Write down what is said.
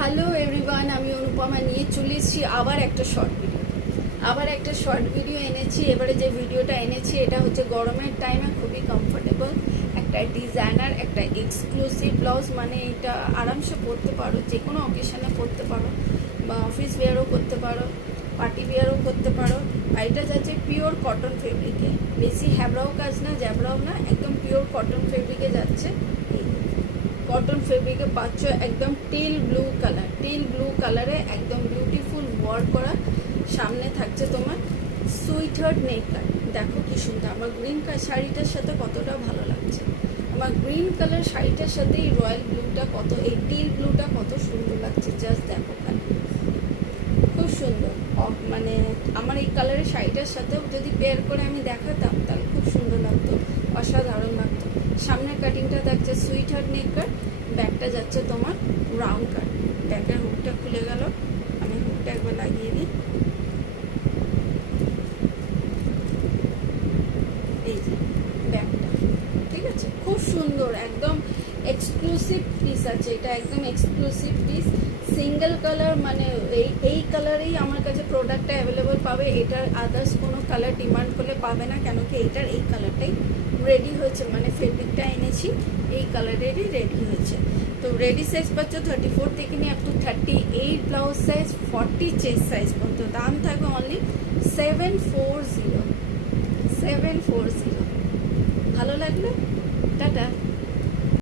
Hello everyone, আমি অনুপমা নিয়ে চলে এসেছি আবার একটা শর্ট ভিডিও এনেছি। এবারে যে ভিডিওটা এনেছি এটা হচ্ছে গরমের টাইমে খুবই কমফোর্টেবল একটা ডিজাইনার, একটা এক্সক্লুসিভ ব্লাউজ। মানে এটা আরামসে পরতে পারো, যে কোনো অকেশনে পরতে পারো, বা অফিস ওয়্যারও করতে পারো, পার্টি ওয়্যারও করতে পারো। আর এটা যাচ্ছে পিওর কটন ফেব্রিকে, বেশি হ্যাবড়াও কাজ না, জ্যাবড়াও না, একদম পিওর কটন ফেব্রিকে যাচ্ছে। কটন ফেব্রিকে পাচ্ছ একদম টিল ব্লু কালারে একদম বিউটিফুল ওয়ার্ক করা। সামনে থাকছে তোমার সুইটহার্ট নেকার। দেখো কি সুন্দর, আমার গ্রিন শাড়িটার সাথে কতটা ভালো লাগছে। আমার গ্রিন কালার শাড়িটার সাথে এই রয়্যাল ব্লুটা কত, এই টিল ব্লুটা কত সুন্দর লাগছে, জাস্ট দেখো খালি, খুব সুন্দর। মানে আমার এই কালারের শাড়িটার সাথেও যদি পেয়ার করে আমি দেখাতাম তাহলে খুব সুন্দর লাগতো, অসাধারণ লাগতো। সামনের কাটিংটা থাকছে সুইটহার্ট নেকার, ব্যাকটা যাচ্ছে তোমার রাউন্ড কাট। ব্যাকের হুকটা খুলে গেল, আমি হুকটা একবার লাগিয়ে দিই। এই যে ব্যাকটা, ঠিক আছে, খুব সুন্দর, একদম এক্সক্লুসিভ পিস আছে এটা, একদম এক্সক্লুসিভ পিস। সিঙ্গেল কালার, মানে এই কালারেই আমার কাছে প্রোডাক্টটা অ্যাভেলেবল পাবে। এটার আদার্স কোনো কালার ডিমান্ড করলে পাবে না, কেন কি এটার এই কালারটাই রেডি হয়েছে, মানে ফেব্রিকটা এনেছি এই কালারেরই রেডি হয়েছে। তো রেডি সাইজ পাচ্ছ 34 থেকে নিয়ে up to 38 blouse size, 40 chest size পর্যন্ত। দাম থাকবে অনলি 740। ভালো লাগলো, টাটা।